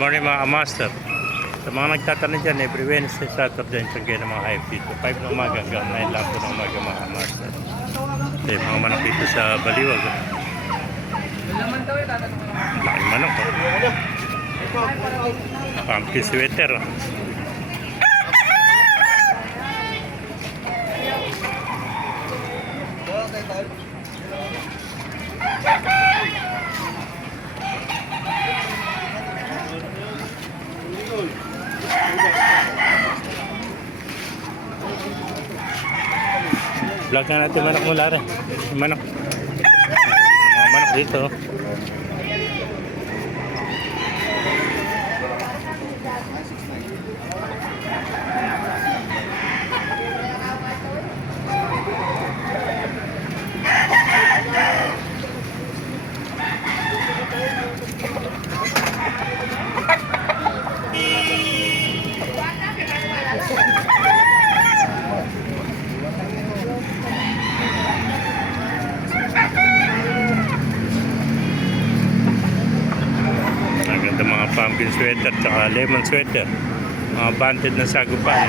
morning mga master. Sa mga nagtatanong dyan, every Wednesday, Saturday, yung tagay ng mga hype dito. 5 ng umaga hanggang 9 lang po ng umaga mga master. So, yung mga manok dito sa Baliwag. Laking manok po. Pumpkin sweater. Vlog na natin manok mula rin. Manok. Mga manok dito. Mga pumpkin sweater at lemon sweater, mga banded na sagupan.